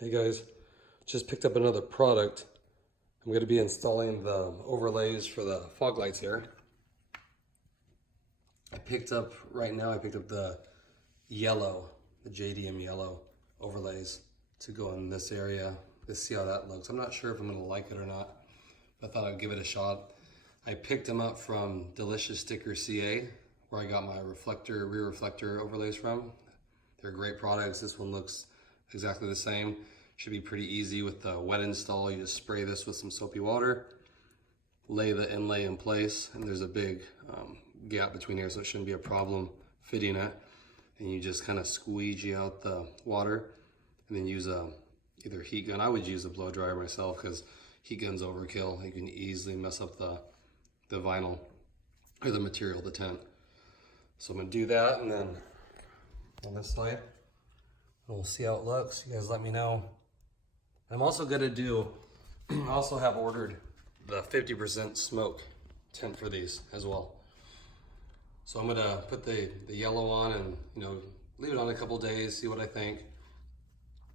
Hey guys, just picked up another product. I'm going to be installing the overlays for the fog lights here. I picked up the yellow, the JDM yellow overlays to go in this area. Let's see how that looks. I'm not sure if I'm going to like it or not, but I thought I'd give it a shot. I picked them up from Delicious Sticker CA, where I got my rear reflector overlays from. They're great products. This one looks exactly the same. Should be pretty easy with the wet install. You just spray this with some soapy water, lay the inlay in place, and there's a big gap between here, so it shouldn't be a problem fitting it. And you just kind of squeegee out the water and then use either heat gun. I would use a blow dryer myself because heat gun's overkill. You can easily mess up the vinyl or the material, the tent. So I'm gonna do that, and then on this side, we'll see how it looks. You guys let me know. I'm also gonna do, I also have ordered the 50% smoke tent for these as well. So I'm gonna put the yellow on and leave it on a couple days, see what I think.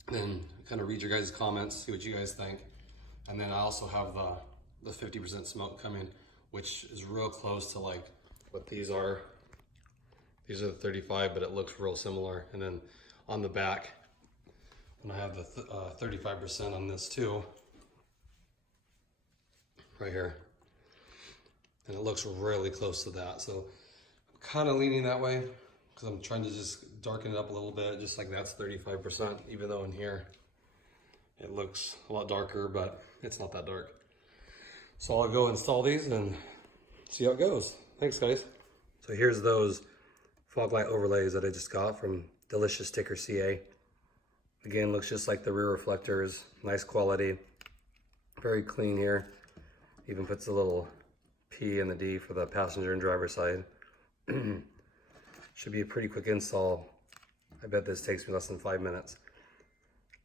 Then kind of read your guys' comments, see what you guys think. And then I also have the 50% smoke coming, which is real close to like what these are. These are the 35, but it looks real similar. And then on the back, and I have the 35% on this too, right here. And it looks really close to that. So I'm kind of leaning that way because I'm trying to just darken it up a little bit, just like that's 35%, even though in here it looks a lot darker, but it's not that dark. So I'll go install these and see how it goes. Thanks guys. So here's those fog light overlays that I just got from Delicious Sticker CA. Again, looks just like the rear reflectors, nice quality, very clean here. Even puts a little P and the D for the passenger and driver side. Should be a pretty quick install. I bet this takes me less than 5 minutes.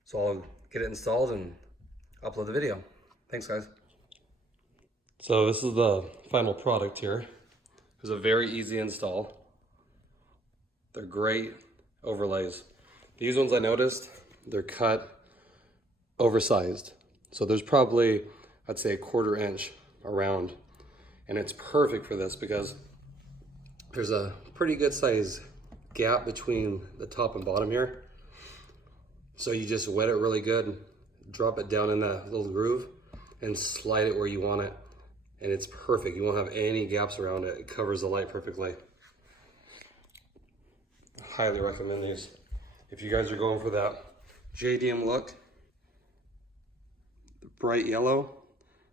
So I'll get it installed and upload the video. Thanks guys. So this is the final product here. It was a very easy install. They're great overlays. These ones I noticed, they're cut oversized. So there's probably, I'd say, 1/4 inch around. And it's perfect for this because there's a pretty good size gap between the top and bottom here. So you just wet it really good, drop it down in that little groove and slide it where you want it. And it's perfect. You won't have any gaps around it. It covers the light perfectly. I highly recommend these. If you guys are going for that JDM look, bright yellow,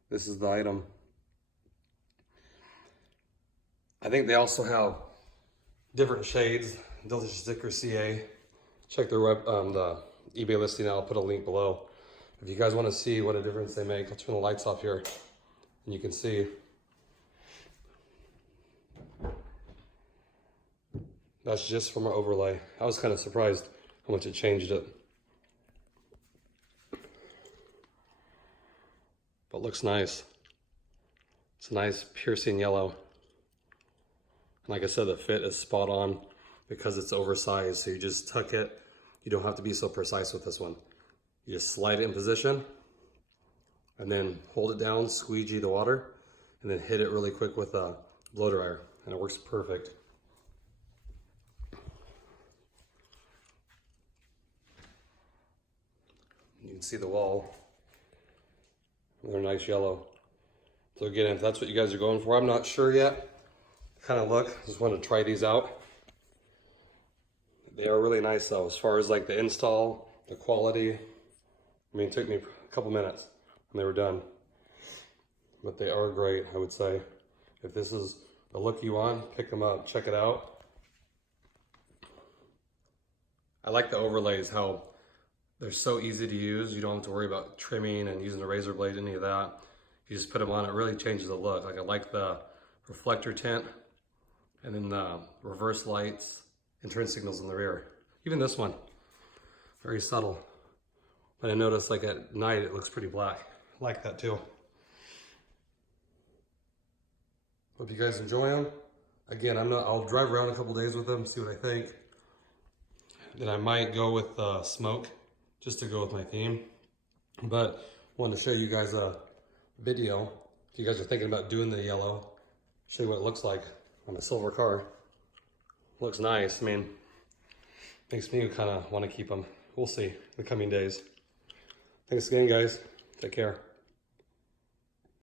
this is the item. I think they also have different shades. Delicious Sticker CA. Check their the eBay listing out. I'll put a link below. If you guys want to see what a difference they make, I'll turn the lights off here and you can see. That's just from our overlay. I was kind of surprised how much it changed it. But looks nice. It's a nice piercing yellow. And like I said, the fit is spot on because it's oversized. So you just tuck it. You don't have to be so precise with this one. You just slide it in position and then hold it down, squeegee the water, and then hit it really quick with a blow dryer. And it works perfect. You can see the wall. They're nice yellow. So again, if that's what you guys are going for, I'm not sure yet. Kind of look, just want to try these out. They are really nice though, as far as like the install, the quality. I mean, it took me a couple minutes and they were done. But they are great, I would say. If this is the look you want, pick them up, check it out. I like the overlays, how they're so easy to use. You don't have to worry about trimming and using a razor blade, any of that. You just put them on, it really changes the look. Like I like the reflector tint and then the reverse lights and turn signals in the rear. Even this one, very subtle. But I noticed like at night, it looks pretty black. I like that too. Hope you guys enjoy them. Again, I'll drive around a couple days with them, see what I think. Then I might go with smoke just to go with my theme. But wanted to show you guys a video. If you guys are thinking about doing the yellow, show you what it looks like on a silver car. Looks nice. I mean, makes me kind of want to keep them. We'll see in the coming days. Thanks again, guys. Take care.